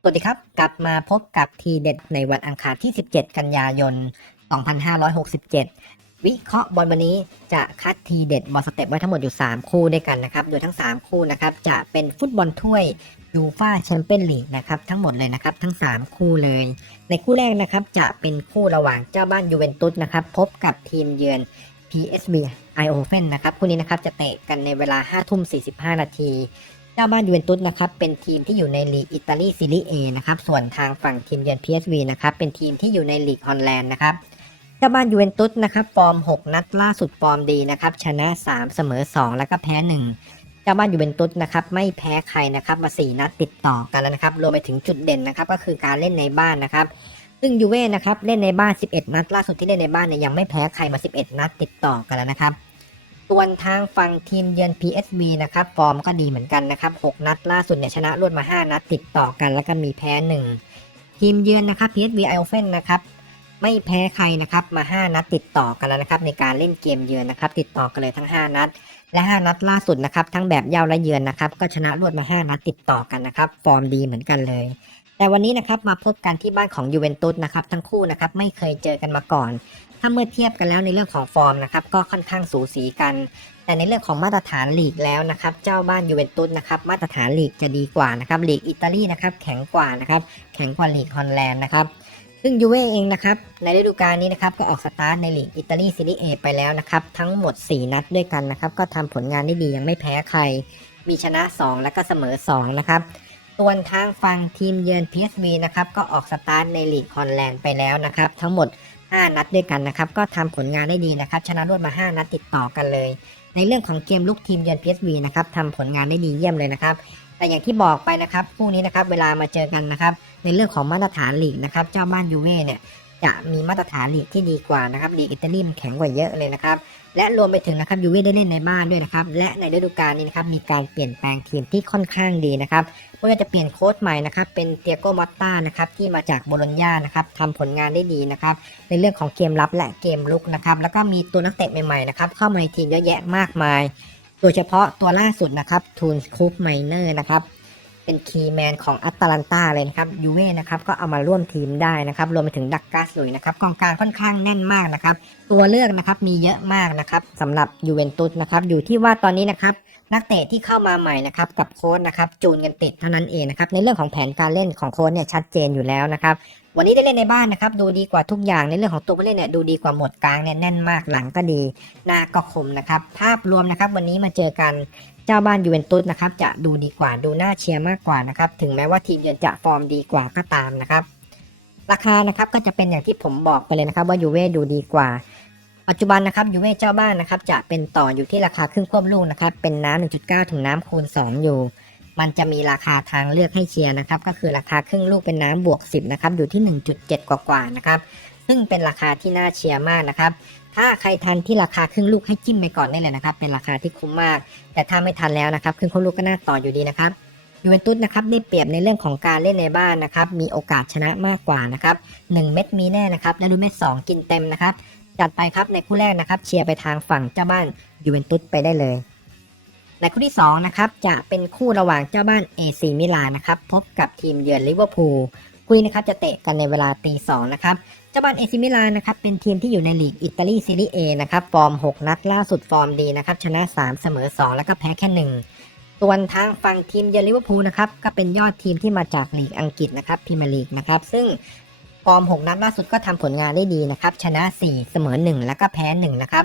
สวัสดีครับ กลับมาพบกับทีเด็ดในวันอังคารที่ 17 กันยายน 2567 วิเคราะห์บอลวันนี้จะคัดทีเด็ดบอลสเต็ปไว้ทั้งหมดอยู่ 3 คู่ด้วยกันนะครับ โดยทั้ง 3 คู่นะครับจะเป็นฟุตบอลถ้วยยูฟาแชมเปี้ยนลีกนะครับทั้งหมดเลยนะครับทั้ง 3 คู่เลย ในคู่แรกนะครับจะเป็นคู่ระหว่างเจ้าบ้านยูเวนตุสนะครับพบกับทีมเยือน PSV Eindhoven นะครับคู่นี้นะครับจะเตะกันในเวลา5ทุ่ม45 นาที จ้าบ้านยูเวนตุสนะครับเป็นทีมที่อยู่ในลีกอิตาลีซีรีเอนะครับส่วนทางฝั่งทีมเยือน PSV นะครับเป็นทีมที่อยู่ในลีกฮอลแลนด์นะครับเจ้าบ้านยูเวนตุสนะครับฟอร์ม 6 นัดล่าสุดฟอร์มดีนะครับชนะ 3 เสมอ 2 แล้วก็แพ้ 1 เจ้าบ้านยูเวนตุสนะครับไม่แพ้ใครนะครับมา 4 นัดติดต่อกันแล้วนะครับรวมไปถึงจุดเด่นนะครับก็คือการเล่นในบ้านนะครับซึ่งยูเว่นะครับเล่นในบ้าน 11 นัด ล่าสุดที่เล่นในบ้านเนี่ยยังไม่แพ้ใครมา 11 นัดติดต่อกันแล้วนะครับ ส่วนทางฝั่งทีมเยือน PSV นะครับ ฟอร์มก็ดีเหมือนกันนะครับ 6 นัดล่าสุดเนี่ยชนะรวดมา 5 นัดติดต่อกันแล้วก็มีแพ้ 1 ทีมเยือนนะครับ PSV Eindhoven นะครับไม่แพ้ใครนะครับมา 5 นัดติดต่อกันแล้วนะครับในการเล่นเกมเยือนนะครับ ติดต่อกันเลยทั้ง 5 นัด และ 5 นัดล่าสุดนะครับทั้งแบบเย่าและเยือนนะครับก็ชนะรวดมา 5 นัดติดต่อกันนะครับ ฟอร์มดีเหมือนกันเลย แต่วันนี้นะครับมาพบกันที่บ้านของยูเวนตุสนะครับทั้งคู่นะครับไม่เคยเจอกันมาก่อน ถ้าเมื่อเทียบกันแล้วในเรื่องของฟอร์มนะครับก็ค่อนข้างสูสีกัน แต่ในเรื่องของมาตรฐานลีกแล้วนะครับเจ้าบ้านยูเวนตุสนะครับมาตรฐานลีกจะดีกว่านะครับลีกอิตาลีนะครับแข็งกว่านะครับแข็งกว่าลีกฮอลแลนด์นะครับซึ่งยูเว่เองนะครับในฤดูกาลนี้นะครับก็ออกสตาร์ทในลีกอิตาลีซีรีเอไปแล้วนะครับทั้งหมด 4 นัดด้วยกันนะครับก็ทำผลงานได้ดียังไม่แพ้ใคร มีชนะ 2 แล้วก็เสมอ2นะครับ ส่วนทางฝั่งทีมเยือน PSV นะครับก็ออกสตาร์ทในลีกฮอลแลนด์ไปแล้วนะครับทั้งหมด 5 นัดด้วยกันนะครับก็ทำผลงานได้ดีนะครับชนะรวดมา 5 นัดติดต่อกันเลย ในเรื่องของเกมลุกทีมเยือน PSV นะครับทำผลงานได้ดีเยี่ยมเลยนะครับแต่อย่างที่บอกไปนะครับคู่นี้นะครับเวลามาเจอกันนะครับในเรื่องของมาตรฐานลีกนะครับเจ้าบ้านยูเว่เนี่ย จะมีมาตรฐานลีกที่ดีกว่านะครับลีกอิตาลีมันแข็งกว่าเยอะเลยนะครับและรวมไปถึงนะครับยูเว่ได้เล่นในบ้านด้วยนะครับและในฤดูกาลนี้นะครับมีการเปลี่ยนแปลงทีมที่ค่อนข้างดีนะครับเพื่อจะเปลี่ยนโค้ชใหม่นะครับเป็นเตียโกมอตตานะครับที่มาจากโบโลญญานะครับทำผลงานได้ดีนะครับในเรื่องของเกมรับและเกมลุกนะครับแล้วก็มีตัวนักเตะใหม่ๆนะครับเข้ามาในทีมเยอะแยะมากมาย โดยเฉพาะตัวล่าสุดนะครับทูนคูปไมเนอร์นะครับ เป็นคีย์แมนของอัตแลนตาเลยนะครับยูเว่นะครับก็เอามาร่วมทีมได้นะครับรวมไปถึงดักกาสลุยนะครับกองกลางค่อนข้างแน่นมากนะครับตัวเลือกนะครับมีเยอะมากนะครับสำหรับยูเวนตุสนะครับอยู่ที่ว่าตอนนี้นะครับนักเตะที่เข้ามาใหม่นะครับกับโค้ชนะครับจูนกันติดเท่านั้นเองนะครับในเรื่องของแผนการเล่นของโค้ชเนี่ยชัดเจนอยู่แล้วนะครับวันนี้ได้เล่นในบ้านนะครับดูดีกว่าทุกอย่างในเรื่องของตัวผู้เล่นเนี่ยดูดีกว่าหมดกลางเนี่ยแน่นมากหลังก็ดีหน้าก็คมนะครับภาพรวมนะครับวันนี้มาเจอกัน เจ้าบ้านยูเวนตุสนะครับจะดูดีกว่าดูน่าเชียร์มากกว่านะครับถึงแม้ว่าทีมเยือนจะฟอร์มดีกว่าก็ตามนะครับ ราคานะครับก็จะเป็นอย่างที่ผมบอกไปเลยนะครับ ว่ายูเว่ดูดีกว่า ปัจจุบันนะครับยูเว่เจ้าบ้านนะครับจะเป็นต่ออยู่ที่ราคาครึ่งควบลูกนะครับเป็นน้ำ1.9 ถึงน้ำคูณ 2 อยู่ มันจะมีราคาทางเลือกให้เชียร์นะครับก็คือราคาครึ่งลูกเป็นน้ำบวก 10นะครับอยู่ที่ 1.7 กว่าๆนะครับซึ่งเป็นราคาที่น่าเชียร์มากนะครับ ถ้าใครทันที่ราคาครึ่งลูกให้จิ้มไปก่อนได้เลยนะครับ เป็นราคาที่คุ้มมาก แต่ถ้าไม่ทันแล้วนะครับครึ่งควบลูกก็น่าต่ออยู่ดีนะครับยูเวนตุสนะครับได้เปรียบในเรื่องของการเล่นในบ้านนะครับมีโอกาสชนะมากกว่านะครับ1เม็ดมีแน่นะครับและดูเม็ด2กินเต็มนะครับจัดไปครับในคู่แรกนะครับเชียร์ไปทางฝั่งเจ้าบ้านยูเวนตุสไปได้เลยในคู่ที่2นะครับจะเป็นคู่ระหว่างเจ้าบ้าน AC มิลานนะครับพบกับทีมเยือนลิเวอร์พูล คู่นี้นะครับจะเตะกันในเวลาตีสองนะครับเจ้าบ้าน AC มิลานนะครับเป็นทีมที่อยู่ในลีกอิตาลีซีรีเอนะครับฟอร์ม 6 นัดล่าสุดฟอร์มดีนะครับชนะ 3 เสมอ 2 แล้วก็แพ้แค่ 1 ส่วนทางฝั่งทีมเยอนลิเวอร์พูลนะครับก็เป็นยอดทีมที่มาจากลีกอังกฤษนะครับพรีเมียร์ลีกนะครับซึ่งฟอร์ม 6 นัดล่าสุดก็ทำผลงานได้ดีนะครับชนะ 4 เสมอ 1 แล้วก็แพ้1นะครับ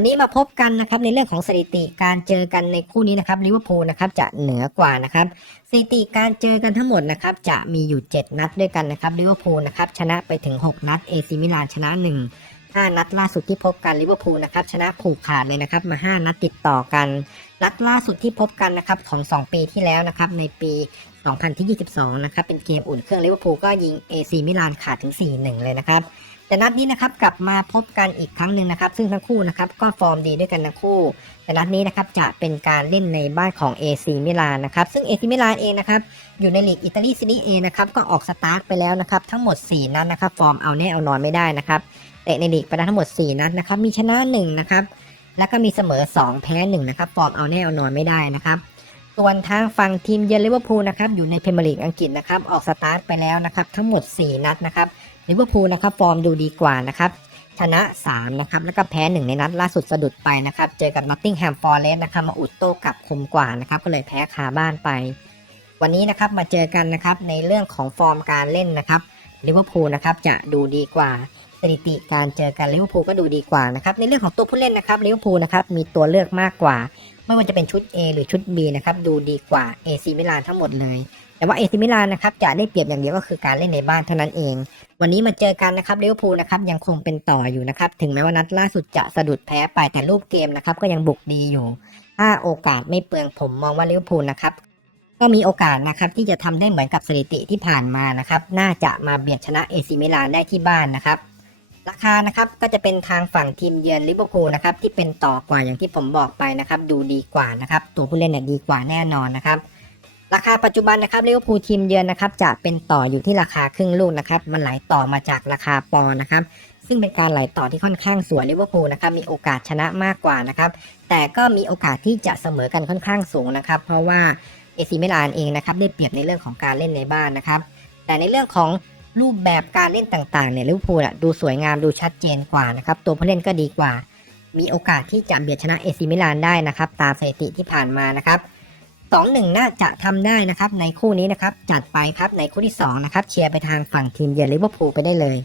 วันนี้มาพบกันนะครับในเรื่องของสถิติการเจอกันในคู่นี้นะครับลิเวอร์พูลนะครับจะเหนือกว่านะครับสถิติการเจอกันทั้งหมดนะครับจะมีอยู่ 7 นัดด้วยกันนะครับลิเวอร์พูลนะครับชนะไปถึง 6 นัดเอซิมิลานชนะ 1 5 นัดล่าสุดที่พบกันลิเวอร์พูลนะครับชนะผูกขาดเลยนะครับมา 5 นัดติดต่อกัน นัดล่าสุดที่พบกันนะครับของ 2 ปีที่แล้วนะครับในปี 2022 นะครับเป็นเกมอุ่นเครื่องลิเวอร์พูลก็ยิง AC มิลานขาดถึง 4-1 เลยนะครับ แต่นัดนี้นะครับกลับมาพบกันอีกครั้งหนึ่งนะครับ ซึ่งทั้งคู่นะครับก็ฟอร์มดีด้วยกันทั้งคู่ แต่นัดนี้นะครับจะเป็นการเล่นในบ้านของ AC มิลานนะครับซึ่ง AC มิลานเองนะครับอยู่ในลีกอิตาลีซีรีเอนะครับก็ออกสตาร์ทไปแล้วนะครับทั้งหมด 4 นัดนะครับฟอร์มเอาแน่เอานอนไม่ได้นะครับเตะในลีกไปแล้วทั้งหมด 4 นัดนะครับมีชนะ1นะครับแล้วก็มีเสมอ 2 แพ้1นะครับฟอร์มเอาแน่เอานอนไม่ได้นะครับส่วนทางฝั่งทีมเยือนลิเวอร์พูลนะครับอยู่ในพรีเมียร์ลีกอังกฤษนะครับออกสตาร์ทไปแล้วนะครับทั้งหมด 4 นัดนะครับ ลิเวอร์พูลนะครับฟอร์มดูดีกว่านะครับชนะ 3 นะครับ แล้วก็แพ้ 1 ในนัดล่าสุดสะดุดไปนะครับ เจอกับนอตติงแฮมฟอร์เรสนะครับ มาอุดโต้กลับคมกว่านะครับ ก็เลยแพ้คาบ้านไป วันนี้นะครับมาเจอกันนะครับในเรื่องของฟอร์มการเล่นนะครับลิเวอร์พูลนะครับจะดูดีกว่าสถิติการเจอกันลิเวอร์พูลก็ดูดีกว่านะครับในเรื่องของตัวผู้เล่นนะครับลิเวอร์พูลนะครับมีตัวเลือกมากกว่า ไม่ว่าจะเป็นชุด A หรือชุด B นะครับดูดีกว่า AC มิลานทั้งหมดเลย แต่ว่า AC มิลานนะครับจะได้เปรียบอย่างเดียวก็คือการเล่นในบ้านเท่านั้นเอง วันนี้มาเจอกันนะครับลิเวอร์พูลนะครับยังคงเป็นต่ออยู่นะครับถึงแม้ว่านัดล่าสุดจะสะดุดแพ้ไปแต่รูปเกมนะครับก็ยังบุกดีอยู่ ถ้าโอกาสไม่เปลืองผมมองว่าลิเวอร์พูลนะครับก็มีโอกาสนะครับที่จะทำได้เหมือนกับสถิติที่ผ่านมานะครับน่าจะมาเบียดชนะ AC มิลานได้ที่บ้านนะครับราคานะครับก็จะเป็นทางฝั่งทีมเยือนลิเวอร์พูลนะครับที่เป็นต่อกว่าอย่างที่ผมบอกไปนะครับ ดูดีกว่านะครับตัวผู้เล่นเนี่ยดีกว่าแน่นอนนะครับ ราคาปัจจุบันนะครับลิเวอร์พูลทีมเยือนนะครับจะเป็นต่ออยู่ที่ราคาครึ่งลูกนะครับมันไหลต่อมาจากราคาปอนะครับซึ่งเป็นการไหลต่อที่ค่อนข้างสวยลิเวอร์พูลนะครับมีโอกาสชนะมากกว่านะครับแต่ก็มีโอกาสที่จะเสมอกันค่อนข้างสูงนะครับเพราะว่าเอซิมิลานเองนะครับได้เปรียบในเรื่องของการเล่นในบ้านนะครับแต่ในเรื่องของรูปแบบการเล่นต่างๆเนี่ยลิเวอร์พูลอะดูสวยงามดูชัดเจนกว่านะครับตัวผู้เล่นก็ดีกว่า มีโอกาสที่จะเบียดชนะเอซิมิลานได้นะครับตามสถิติที่ผ่านมานะครับ สองหนึ่งน่าจะทำได้นะครับในคู่นี้นะครับจัดไปครับในคู่ที่สองนะครับเชียร์ไปทางฝั่งทีมเยือนลิเวอร์พูลไปได้เลย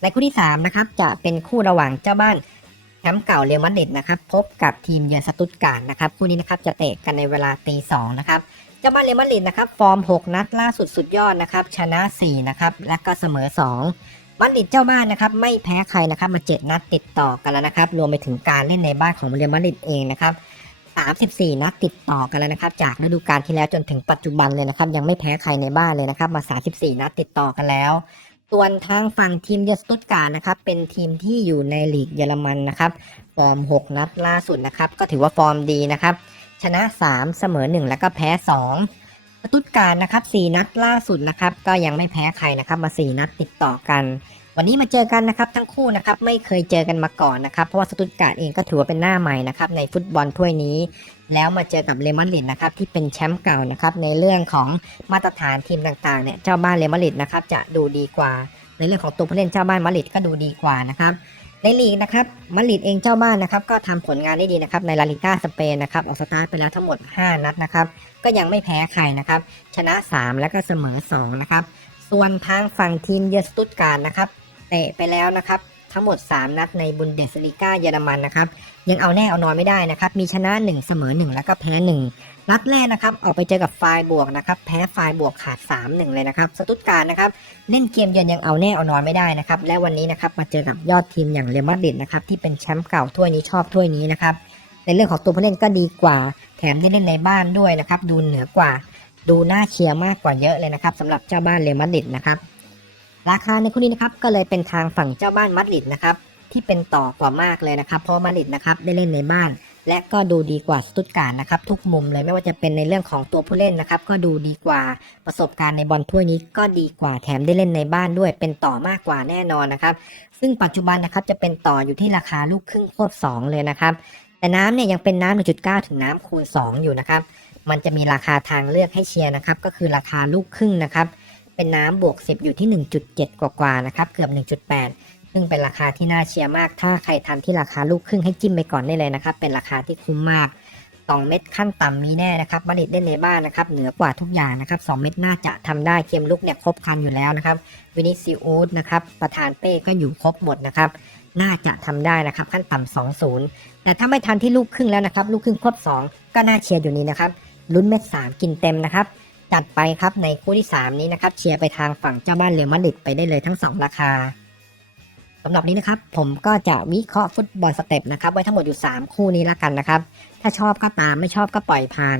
ในคู่ที่สามนะครับจะเป็นคู่ระหว่างเจ้าบ้านแชมป์เก่าเรอัลมาดริดนะครับพบกับทีมเยือนสตุตการ์ดนะครับคู่นี้นะครับจะเตะกันในเวลาตีสองนะครับเจ้าบ้านเรอัลมาดริดนะครับฟอร์ม 6 นัดล่าสุดสุดยอดนะครับชนะ4นะครับและก็เสมอ 2มาดริดเจ้าบ้านนะครับไม่แพ้ใครนะครับมาเจ็ดนัดติดต่อกันแล้วนะครับรวมไปถึงการเล่นในบ้านของเรอัลมาดริดเองนะครับ 34 นัดติดต่อกันแล้วนะครับ จากฤดูกาลที่แล้วจนถึงปัจจุบันเลยนะครับ ยังไม่แพ้ใครในบ้านเลยนะครับ มา 34 นัดติดต่อกันแล้วส่วนทางฝั่งทีมเยสตุตการนะครับ เป็นทีมที่อยู่ในลีกเยอรมันนะครับฟอร์ม 6 นัดล่าสุดนะครับ ก็ถือว่าฟอร์มดีนะครับ ชนะ 3 เสมอ 1 แล้วก็แพ้2สตุตการนะครับ 4 นัดล่าสุดนะครับ ก็ยังไม่แพ้ใครนะครับ มา 4 นัดติดต่อกัน วันนี้มาเจอกันนะครับทั้งคู่นะครับไม่เคยเจอกันมาก่อนนะครับเพราะว่าสตุตการ์ดเองก็ถือว่าเป็นหน้าใหม่นะครับในฟุตบอลถ้วยนี้ แล้วมาเจอกับเรอัลมาดริดนะครับที่เป็นแชมป์เก่านะครับในเรื่องของมาตรฐานทีมต่างๆเนี่ยเจ้าบ้านเรอัลมาดริดนะครับจะดูดีกว่า ในเรื่องของตัวผู้เล่นเจ้าบ้านมาดริดก็ดูดีกว่านะครับในลีกนะครับมาดริดเองเจ้าบ้านนะครับก็ทำผลงานได้ดีนะครับในลาลิก้าสเปนนะครับออกสตาร์ทไปแล้วทั้งหมด 5 นัดนะครับก็ยังไม่แพ้ใครนะครับชนะ 3 แล้วก็เสมอ2นะครับส่วนทางฝั่งทีมเยอสตุตการ์ดนะครับ เตะไปแล้วนะครับทั้งหมด 3 นัดในบุนเดสลีกาเยอรมันนะครับยังเอาแน่เอานอนไม่ได้นะครับมีชนะ 1 เสมอ 1 แล้วก็แพ้ 1 นัดแรกนะครับออกไปเจอกับไฟบวกนะครับแพ้ไฟบวกขาด 3-1 เลยนะครับสตุตการ์นะครับเล่นเกมเยือนยังเอาแน่เอานอนไม่ได้นะครับและวันนี้นะครับมาเจอกับยอดทีมอย่างเรอัลมาดริดนะครับที่เป็นแชมป์เก่าถ้วยนี้ชอบถ้วยนี้นะครับในเรื่องของตัวผู้เล่นก็ดีกว่า แถมได้เล่นในบ้านด้วยนะครับดูเหนือกว่า ดูน่าเชียร์มากกว่าเยอะเลยนะครับสำหรับเจ้าบ้านเรอัลมาดริดนะครับ ราคาในคู่นี้นะครับก็เลยเป็นทางฝั่งเจ้าบ้านมาดริดนะครับที่เป็นต่อกว่ามากเลยนะครับเพราะมาดริดนะครับได้เล่นในบ้าน และก็ดูดีกว่าสตุตการ์ดนะครับทุกมุมเลยไม่ว่าจะเป็นในเรื่องของตัวผู้เล่นนะครับก็ดูดีกว่าประสบการณ์ในบอลถ้วยนี้ก็ดีกว่าแถมได้เล่นในบ้านด้วยเป็นต่อมากกว่าแน่นอนนะครับซึ่งปัจจุบันนะครับจะเป็นต่ออยู่ที่ราคาลูกครึ่งโคตร2เลยนะครับแต่น้ำเนี่ยยังเป็นน้ำ1.9ถึงน้ำคูณ2อยู่นะครับมันจะมีราคาทางเลือกให้เชียร์นะครับก็คือราคาลูกครึ่งนะครับ เป็นน้ำบวก 10 อยู่ที่ 1.7 กว่าๆนะครับ เกือบ 1.8 ซึ่งเป็นราคาที่น่าเชียร์มาก ถ้าใครทันที่ราคาลูกครึ่งให้จิ้มไปก่อนได้เลยนะครับ เป็นราคาที่คุ้มมาก 2 เม็ดขั้นต่ำมีแน่นะครับมาดริดเล่นในบ้านนะครับ เหนือกว่าทุกอย่างนะครับ 2 เม็ดน่าจะทำได้เกมลุกเนี่ยครบคันอยู่แล้วนะครับ วินิซิอุสนะครับ ประธานเป้ก็อยู่ครบหมดนะครับน่าจะทำได้นะครับขั้นต่ำ2-0 แต่ถ้าไม่ทันที่ลูกครึ่งแล้วนะครับ ลูกครึ่งครบ 2 ก็น่าเชียร์อยู่นี้นะครับลุ้นเม็ด3กินเต็มนะครับ จัดไปครับในคู่ที่ 3 นี้นะครับเชียร์ไปทางฝั่งเจ้าบ้านเรอัลมาดริดไปได้เลยทั้ง 2 ราคาสำหรับนี้นะครับผมก็จะวิเคราะห์ฟุตบอลสเต็ปนะครับไว้ทั้งหมดอยู่ 3 คู่นี้ละกันนะครับ ถ้าชอบก็ตามไม่ชอบก็ปล่อยผ่าน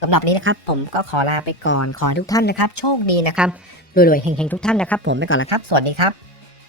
สำหรับนี้นะครับ ผมก็ขอลาไปก่อนขอทุกท่านนะครับ โชคดีนะครับรวยๆเฮงๆทุกท่านนะครับ ผมไปก่อนแล้วครับ สวัสดีครับ